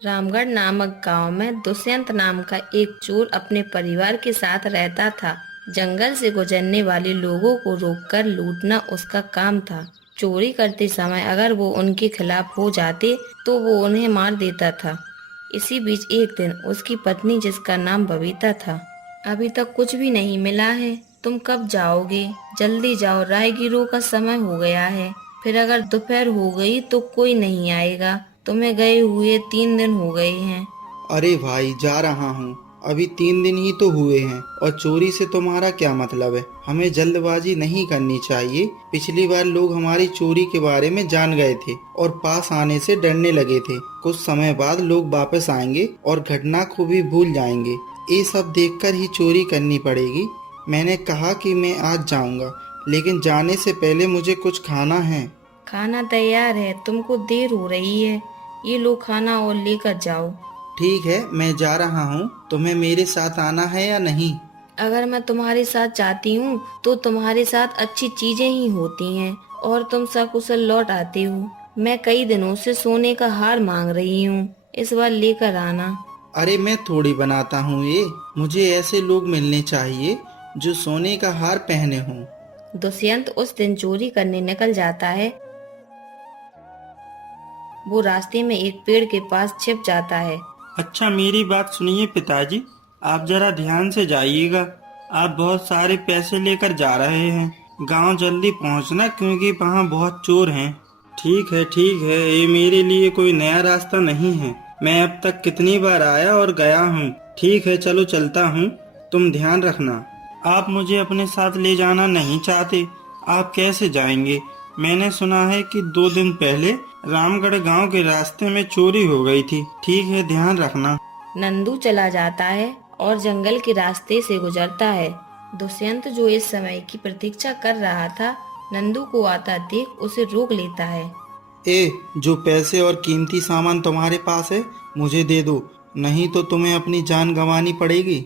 रामगढ़ नामक गांव में दुष्यंत नाम का एक चोर अपने परिवार के साथ रहता था। जंगल से गुजरने वाले लोगों को रोककर लूटना उसका काम था। चोरी करते समय अगर वो उनके खिलाफ हो जाते तो वो उन्हें मार देता था। इसी बीच एक दिन उसकी पत्नी, जिसका नाम बबीता था, अभी तक कुछ भी नहीं मिला है। तुम कब जाओगे? जल्दी जाओ, राहगीरों का समय हो गया है। फिर अगर दोपहर हो गई तो कोई नहीं आएगा। तुम्हें गए हुए 3 दिन हो गए हैं। अरे भाई जा रहा हूँ। अभी 3 दिन ही तो हुए हैं और चोरी से तुम्हारा क्या मतलब है? हमें जल्दबाजी नहीं करनी चाहिए। पिछली बार लोग हमारी चोरी के बारे में जान गए थे और पास आने से डरने लगे थे। कुछ समय बाद लोग वापस आएंगे और घटना को भी भूल जाएंगे। ये सब देखकर ही चोरी करनी पड़ेगी। मैंने कहा कि मैं आज जाऊंगा, लेकिन जाने से पहले मुझे कुछ खाना है। खाना तैयार है, तुमको देर हो रही है। ये लो खाना और लेकर जाओ। ठीक है, मैं जा रहा हूँ। तुम्हें मेरे साथ आना है या नहीं? अगर मैं तुम्हारे साथ जाती हूँ तो तुम्हारे साथ अच्छी चीजें ही होती हैं और तुम सकुशल लौट आते हो। मैं कई दिनों से सोने का हार मांग रही हूँ, इस बार लेकर आना। अरे मैं थोड़ी बनाता हूँ ये। मुझे ऐसे लोग मिलने चाहिए जो सोने का हार पहने हों। दुष्यंत उस दिन चोरी करने निकल जाता है। वो रास्ते में एक पेड़ के पास छिप जाता है। अच्छा, मेरी बात सुनिए पिताजी। आप जरा ध्यान से जाइएगा। आप बहुत सारे पैसे लेकर जा रहे हैं। गांव जल्दी पहुंचना, क्योंकि वहाँ बहुत चोर हैं। ठीक है ठीक है, ये मेरे लिए कोई नया रास्ता नहीं है। मैं अब तक कितनी बार आया और गया हूँ। ठीक है, चलो चलता हूँ। तुम ध्यान रखना। आप मुझे अपने साथ ले जाना नहीं चाहते? आप कैसे जाएंगे? मैंने सुना है कि 2 दिन पहले रामगढ़ गांव के रास्ते में चोरी हो गई थी। ठीक है, ध्यान रखना। नंदू चला जाता है और जंगल के रास्ते से गुजरता है। दुष्यंत, जो इस समय की प्रतीक्षा कर रहा था, नंदू को आता देख उसे रोक लेता है। जो पैसे और कीमती सामान तुम्हारे पास है, मुझे दे दो, नहीं तो तुम्हें अपनी जान गंवानी पड़ेगी।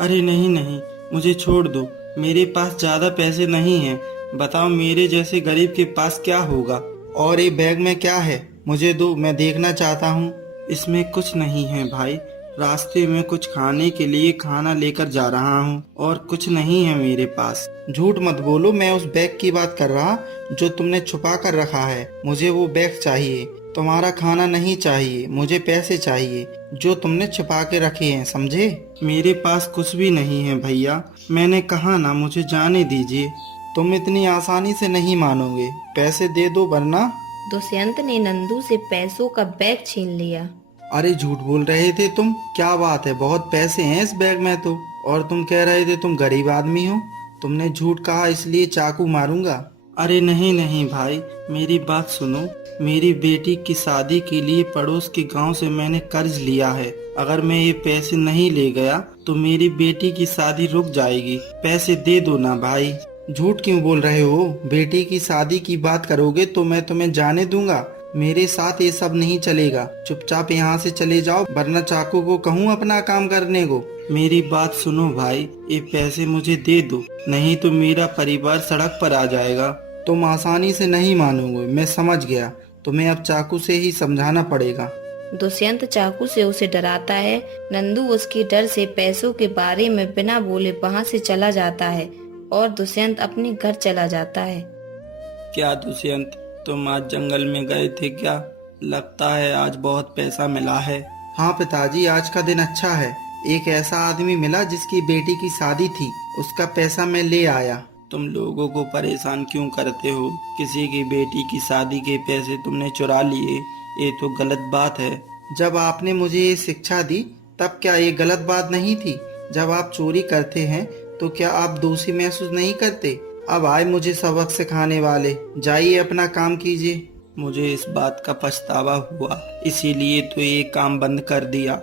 अरे नहीं नहीं, मुझे छोड़ दो। मेरे पास ज्यादा पैसे नहीं हैं। बताओ, मेरे जैसे गरीब के पास क्या होगा? और ये बैग में क्या है? मुझे दो, मैं देखना चाहता हूँ। इसमें कुछ नहीं है भाई। रास्ते में कुछ खाने के लिए खाना लेकर जा रहा हूँ और कुछ नहीं है मेरे पास। झूठ मत बोलो, मैं उस बैग की बात कर रहा जो तुमने छुपा कर रखा है। मुझे वो बैग चाहिए। तुम्हारा खाना नहीं चाहिए, मुझे पैसे चाहिए जो तुमने छुपा के रखे हैं, समझे? मेरे पास कुछ भी नहीं है भैया। मैंने कहा ना, मुझे जाने दीजिए। तुम इतनी आसानी से नहीं मानोगे। पैसे दे दो वरना। दुष्यंत ने नंदू से पैसों का बैग छीन लिया। अरे झूठ बोल रहे थे तुम। क्या बात है, बहुत पैसे हैं इस बैग में तो। और तुम कह रहे थे तुम गरीब आदमी हो। तुमने झूठ कहा, इसलिए चाकू मारूंगा। अरे नहीं नहीं भाई, मेरी बात सुनो। मेरी बेटी की शादी के लिए पड़ोस के गांव से मैंने कर्ज लिया है। अगर मैं ये पैसे नहीं ले गया तो मेरी बेटी की शादी रुक जाएगी। पैसे दे दो ना भाई। झूठ क्यों बोल रहे हो? बेटी की शादी की बात करोगे तो मैं तुम्हें जाने दूंगा? मेरे साथ ये सब नहीं चलेगा। चुपचाप यहाँ से चले जाओ, वरना चाकू को कहूँ अपना काम करने को। मेरी बात सुनो भाई, ये पैसे मुझे दे दो, नहीं तो मेरा परिवार सड़क पर आ जाएगा। तुम आसानी से नहीं मानोगे, मैं समझ गया। तुम्हें अब चाकू से ही समझाना पड़ेगा। दुष्यंत चाकू से उसे डराता है। नंदू उसके डर से पैसों के बारे में बिना बोले वहाँ से चला जाता है और दुष्यंत अपने घर चला जाता है। क्या दुष्यंत, तुम आज जंगल में गए थे क्या? लगता है आज बहुत पैसा मिला है। हाँ पिताजी, आज का दिन अच्छा है। एक ऐसा आदमी मिला जिसकी बेटी की शादी थी, उसका पैसा मैं ले आया। तुम लोगों को परेशान क्यों करते हो? किसी की बेटी की शादी के पैसे तुमने चुरा लिए, ये तो गलत बात है। जब आपने मुझे ये शिक्षा दी तब क्या ये गलत बात नहीं थी? जब आप चोरी करते हैं तो क्या आप दोषी महसूस नहीं करते? अब आए मुझे सबक सिखाने वाले। जाइए अपना काम कीजिए। मुझे इस बात का पछतावा हुआ, इसीलिए तो ये काम बंद कर दिया।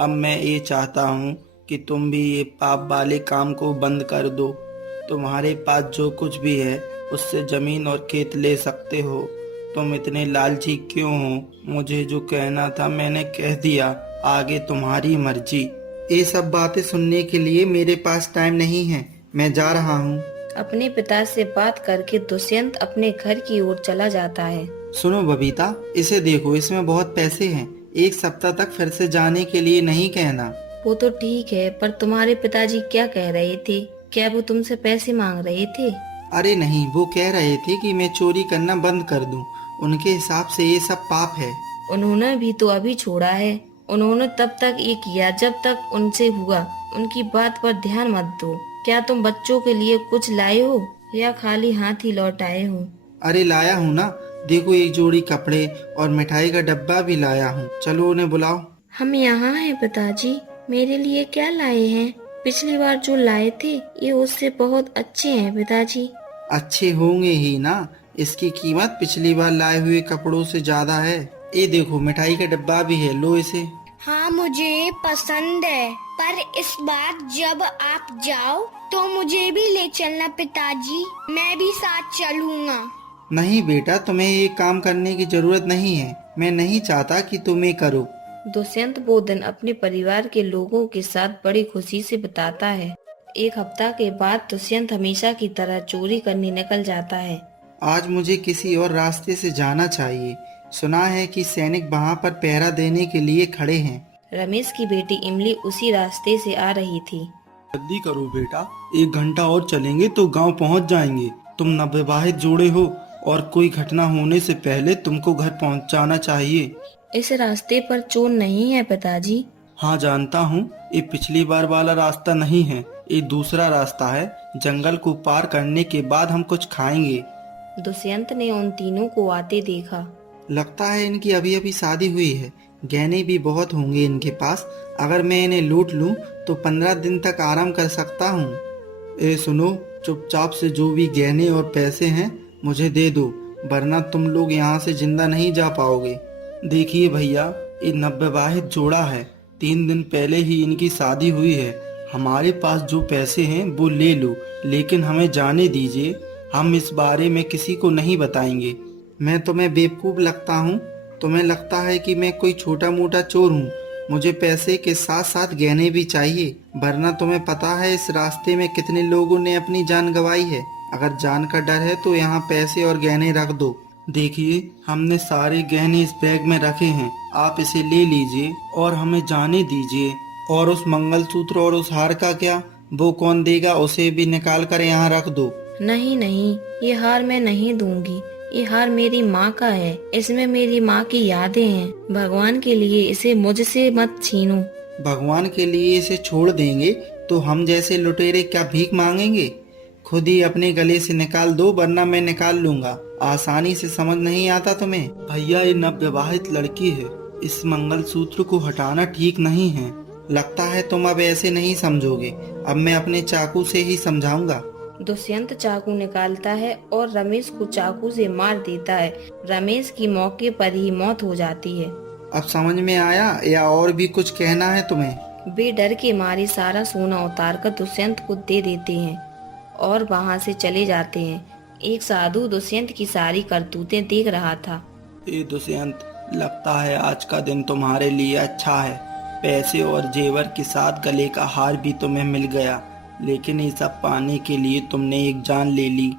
अब मैं ये चाहता हूँ कि तुम भी ये पाप वाले काम को बंद कर दो। तुम्हारे पास जो कुछ भी है उससे जमीन और खेत ले सकते हो। तुम इतने लालची क्यों हो? मुझे जो कहना था मैंने कह दिया, आगे तुम्हारी मर्जी। ये सब बातें सुनने के लिए मेरे पास टाइम नहीं है, मैं जा रहा हूँ। अपने पिता से बात करके दुष्यंत अपने घर की ओर चला जाता है। सुनो बबीता, इसे देखो, इसमें बहुत पैसे हैं। एक सप्ताह तक फिर से जाने के लिए नहीं कहना। वो तो ठीक है, पर तुम्हारे पिताजी क्या कह रहे थे? क्या वो तुमसे पैसे मांग रहे थे? अरे नहीं, वो कह रहे थे कि मैं चोरी करना बंद कर दूं। उनके हिसाब से ये सब पाप है। उन्होंने भी तो अभी छोड़ा है। उन्होंने तब तक ये किया जब तक उनसे हुआ। उनकी बात पर ध्यान मत दो। क्या तुम बच्चों के लिए कुछ लाए हो या खाली हाथ ही लौट आए हो? अरे लाया हूँ ना, देखो एक जोड़ी कपड़े और मिठाई का डब्बा भी लाया हूँ। चलो उन्हें बुलाओ। हम यहाँ हैं पिताजी। मेरे लिए क्या लाए हैं? पिछली बार जो लाए थे ये उससे बहुत अच्छे हैं पिताजी। अच्छे होंगे ही ना, इसकी कीमत पिछली बार लाए हुए कपड़ों से ज्यादा है। ये देखो मिठाई का डब्बा भी है, लो इसे। हाँ मुझे पसंद है, पर इस बार जब आप जाओ तो मुझे भी ले चलना पिताजी। मैं भी साथ चलूंगा। नहीं बेटा, तुम्हें ये काम करने की जरूरत नहीं है। मैं नहीं चाहता कि तुम ये करो। दुष्यंत वो दिन अपने परिवार के लोगों के साथ बड़ी खुशी से बिताता है। एक हफ्ता के बाद दुष्यंत हमेशा की तरह चोरी करने निकल जाता है। आज मुझे किसी और रास्ते से जाना चाहिए। सुना है कि सैनिक वहाँ पर पहरा देने के लिए खड़े हैं। रमेश की बेटी इमली उसी रास्ते से आ रही थी। जल्दी करो बेटा, 1 घंटा और चलेंगे तो गांव पहुंच जाएंगे। तुम नवविवाहित जोड़े हो और कोई घटना होने से पहले तुमको घर पहुंचाना चाहिए। इस रास्ते पर चोर नहीं है पिताजी। हाँ जानता हूँ, ये पिछली बार वाला रास्ता नहीं है, ये दूसरा रास्ता है। जंगल को पार करने के बाद हम कुछ खाएंगे। दुष्यंत ने उन तीनों को आते देखा। लगता है इनकी अभी अभी शादी हुई है। गहने भी बहुत होंगे इनके पास। अगर मैं इन्हें लूट लूं तो 15 दिन तक आराम कर सकता हूँ। ए सुनो, चुपचाप से जो भी गहने और पैसे हैं मुझे दे दो, वरना तुम लोग यहाँ से जिंदा नहीं जा पाओगे। देखिए भैया, ये नवविवाहित जोड़ा है। 3 दिन पहले ही इनकी शादी हुई है। हमारे पास जो पैसे हैं वो ले लो, लेकिन हमें जाने दीजिए। हम इस बारे में किसी को नहीं बताएंगे। मैं तुम्हें बेवकूफ लगता हूँ? तुम्हें लगता है कि मैं कोई छोटा मोटा चोर हूँ? मुझे पैसे के साथ साथ गहने भी चाहिए, वरना तुम्हें पता है इस रास्ते में कितने लोगों ने अपनी जान गंवाई है। अगर जान का डर है तो यहाँ पैसे और गहने रख दो। देखिए, हमने सारे गहने इस बैग में रखे हैं, आप इसे ले लीजिए और हमें जाने दीजिए। और उस मंगलसूत्र और उस हार का क्या? वो कौन देगा? उसे भी निकाल कर यहाँ रख दो। नहीं नहीं, ये हार मैं नहीं दूंगी। ये हार मेरी माँ का है। इसमें मेरी माँ की यादें हैं। भगवान के लिए इसे मुझसे मत छीनो। भगवान के लिए इसे छोड़ देंगे तो हम जैसे लुटेरे क्या भीख मांगेंगे? खुद ही अपने गले से निकाल दो, वरना मैं निकाल लूंगा। आसानी से समझ नहीं आता तुम्हें? भैया, ये नवविवाहित लड़की है, इस मंगलसूत्र को हटाना ठीक नहीं है। लगता है तुम अब ऐसे नहीं समझोगे। अब मैं अपने चाकू से ही समझाऊंगा। दुष्यंत चाकू निकालता है और रमेश को चाकू से मार देता है। रमेश की मौके पर ही मौत हो जाती है। अब समझ में आया या और भी कुछ कहना है तुम्हें? वे डर के मारे सारा सोना उतारकर दुष्यंत को दे देते हैं और वहां से चले जाते हैं। एक साधु दुष्यंत की सारी करतूतें देख रहा था। ए दुष्यंत, लगता है आज का दिन तुम्हारे लिए अच्छा है। पैसे और जेवर के साथ गले का हार भी तुम्हें मिल गया, लेकिन ये सब पाने के लिए तुमने एक जान ले ली।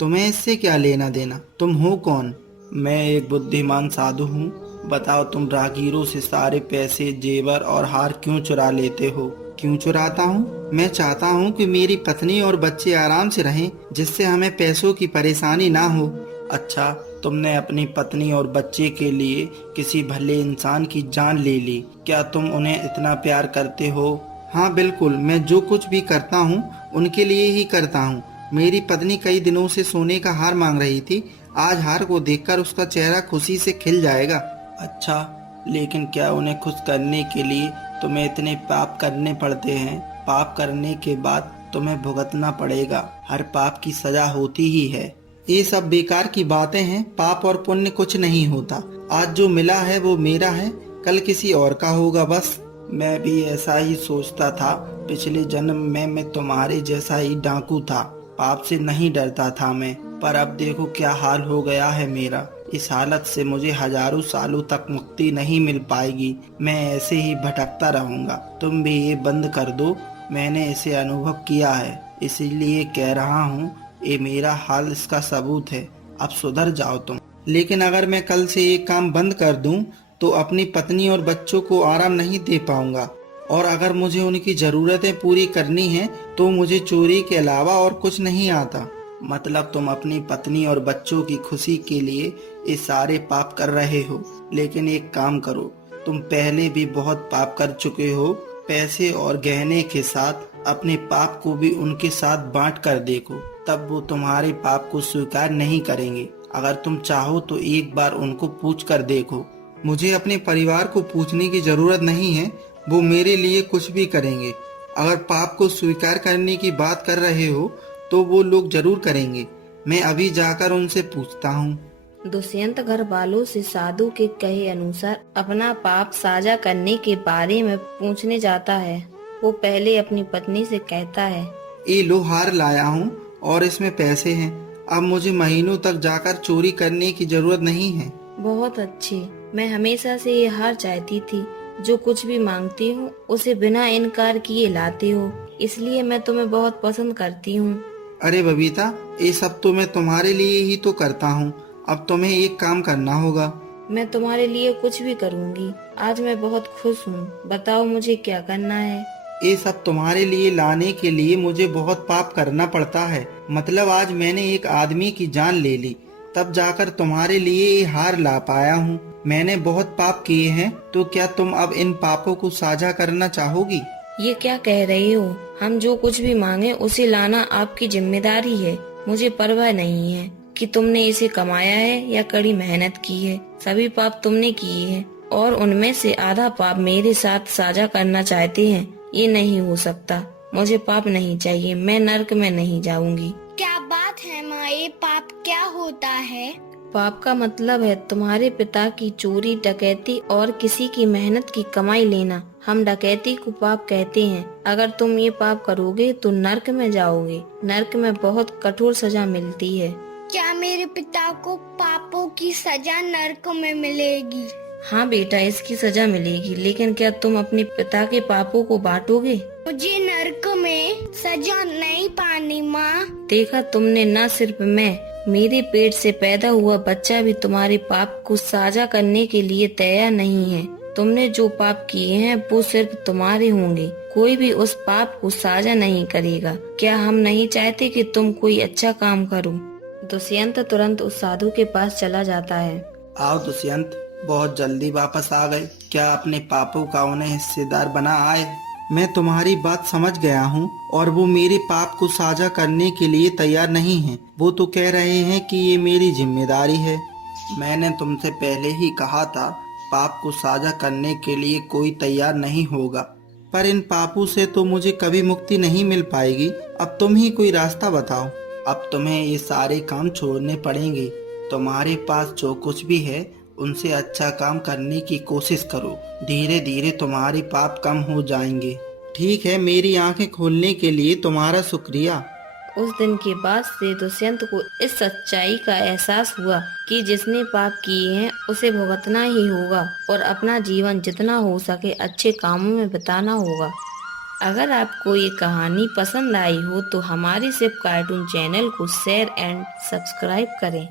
तुम्हें इससे क्या लेना देना? तुम हो कौन? मैं एक बुद्धिमान साधु हूँ। बताओ, तुम राहगीरों से सारे पैसे, जेवर और हार क्यों चुरा लेते हो? क्यों चुराता हूँ? मैं चाहता हूँ कि मेरी पत्नी और बच्चे आराम से रहें, जिससे हमें पैसों की परेशानी ना हो। अच्छा, तुमने अपनी पत्नी और बच्चे के लिए किसी भले इंसान की जान ले ली। क्या तुम उन्हें इतना प्यार करते हो? हाँ बिल्कुल, मैं जो कुछ भी करता हूँ उनके लिए ही करता हूँ। मेरी पत्नी कई दिनों से सोने का हार मांग रही थी। आज हार को देखकर उसका चेहरा खुशी से खिल जाएगा। अच्छा, लेकिन क्या उन्हें खुश करने के लिए तुम्हें इतने पाप करने पड़ते हैं? पाप करने के बाद तुम्हें भुगतना पड़ेगा। हर पाप की सजा होती ही है। ये सब बेकार की बातें हैं। पाप और पुण्य कुछ नहीं होता। आज जो मिला है वो मेरा है, कल किसी और का होगा बस। मैं भी ऐसा ही सोचता था। पिछले जन्म में मैं तुम्हारे जैसा ही डाकू था। पाप से नहीं डरता था मैं, पर अब देखो क्या हाल हो गया है मेरा। इस हालत से मुझे हजारों सालों तक मुक्ति नहीं मिल पाएगी। मैं ऐसे ही भटकता रहूंगा। तुम भी ये बंद कर दो। मैंने इसे अनुभव किया है, इसीलिए कह रहा हूँ। ये मेरा हाल इसका सबूत है। अब सुधर जाओ तुम। लेकिन अगर मैं कल से ये काम बंद कर दूं तो अपनी पत्नी और बच्चों को आराम नहीं दे पाऊंगा, और अगर मुझे उनकी जरूरतें पूरी करनी है तो मुझे चोरी के अलावा और कुछ नहीं आता। मतलब तुम अपनी पत्नी और बच्चों की खुशी के लिए ये सारे पाप कर रहे हो, लेकिन एक काम करो, तुम पहले भी बहुत पाप कर चुके हो। पैसे और गहने के साथ अपने पाप को भी उनके साथ बांट कर देखो, तब वो तुम्हारे पाप को स्वीकार नहीं करेंगे। अगर तुम चाहो तो एक बार उनको पूछ कर देखो। मुझे अपने परिवार को पूछने की जरूरत नहीं है, वो मेरे लिए कुछ भी करेंगे। अगर पाप को स्वीकार करने की बात कर रहे हो तो वो लोग जरूर करेंगे। मैं अभी जाकर उनसे पूछता हूँ। दुष्यंत घर वालों से साधु के कहे अनुसार अपना पाप साझा करने के बारे में पूछने जाता है। वो पहले अपनी पत्नी से कहता है, ये लो हार लाया हूँ और इसमें पैसे हैं। अब मुझे महीनों तक जाकर चोरी करने की जरूरत नहीं है। बहुत अच्छी, मैं हमेशा से ये हार चाहती थी। जो कुछ भी मांगती हूँ उसे बिना इनकार किए लाती हो, इसलिए मैं तुम्हें बहुत पसंद करती हूँ। अरे बबीता, ये सब तो मैं तुम्हारे लिए ही तो करता हूँ। अब तुम्हें एक काम करना होगा। मैं तुम्हारे लिए कुछ भी करूँगी। आज मैं बहुत खुश हूँ। बताओ मुझे क्या करना है। ये सब तुम्हारे लिए लाने के लिए मुझे बहुत पाप करना पड़ता है। मतलब आज मैंने एक आदमी की जान ले ली, तब जाकर तुम्हारे लिए ये हार ला पाया हूँ। मैंने बहुत पाप किए हैं, तो क्या तुम अब इन पापों को साझा करना चाहोगी? ये क्या कह रही हो? हम जो कुछ भी मांगे उसे लाना आपकी जिम्मेदारी है। मुझे परवाह नहीं है कि तुमने इसे कमाया है या कड़ी मेहनत की है। सभी पाप तुमने किए हैं और उनमें से आधा पाप मेरे साथ साझा करना चाहते हैं। ये नहीं हो सकता। मुझे पाप नहीं चाहिए। मैं नर्क में नहीं जाऊंगी। क्या बात है माँ, ये पाप क्या होता है? पाप का मतलब है तुम्हारे पिता की चोरी, डकैती और किसी की मेहनत की कमाई लेना। हम डकैती को पाप कहते हैं। अगर तुम ये पाप करोगे तो नर्क में जाओगे। नर्क में बहुत कठोर सजा मिलती है। क्या मेरे पिता को पापों की सजा नर्क में मिलेगी? हाँ बेटा, इसकी सजा मिलेगी, लेकिन क्या तुम अपने पिता के पापों को बांटोगे? मुझे नर्क में सजा नहीं पानी माँ। देखा तुमने, न सिर्फ मैं, मेरे पेट से पैदा हुआ बच्चा भी तुम्हारे पाप को साझा करने के लिए तैयार नहीं है। तुमने जो पाप किए हैं वो सिर्फ तुम्हारे होंगे। कोई भी उस पाप को साझा नहीं करेगा। क्या हम नहीं चाहते कि तुम कोई अच्छा काम करो? दुष्यंत तुरंत उस साधु के पास चला जाता है। आओ दुष्यंत, बहुत जल्दी वापस आ गए। क्या अपने पापों का उन्हें हिस्सेदार बना आए? मैं तुम्हारी बात समझ गया हूँ, और वो मेरे पाप को साझा करने के लिए तैयार नहीं हैं। वो तो कह रहे हैं कि ये मेरी जिम्मेदारी है। मैंने तुमसे पहले ही कहा था, पाप को साझा करने के लिए कोई तैयार नहीं होगा। पर इन पापों से तो मुझे कभी मुक्ति नहीं मिल पाएगी। अब तुम ही कोई रास्ता बताओ। अब तुम्हें ये सारे काम छोड़ने पड़ेंगे। तुम्हारे पास जो कुछ भी है उनसे अच्छा काम करने की कोशिश करो। धीरे धीरे तुम्हारे पाप कम हो जाएंगे। ठीक है, मेरी आंखें खोलने के लिए तुम्हारा शुक्रिया। उस दिन के बाद से दुष्यंत को इस सच्चाई का एहसास हुआ कि जिसने पाप किए हैं उसे भुगतना ही होगा और अपना जीवन जितना हो सके अच्छे कामों में बिताना होगा। अगर आपको ये कहानी पसंद आई हो तो हमारे सिर्फ कार्टून चैनल को शेयर एंड सब्सक्राइब करें।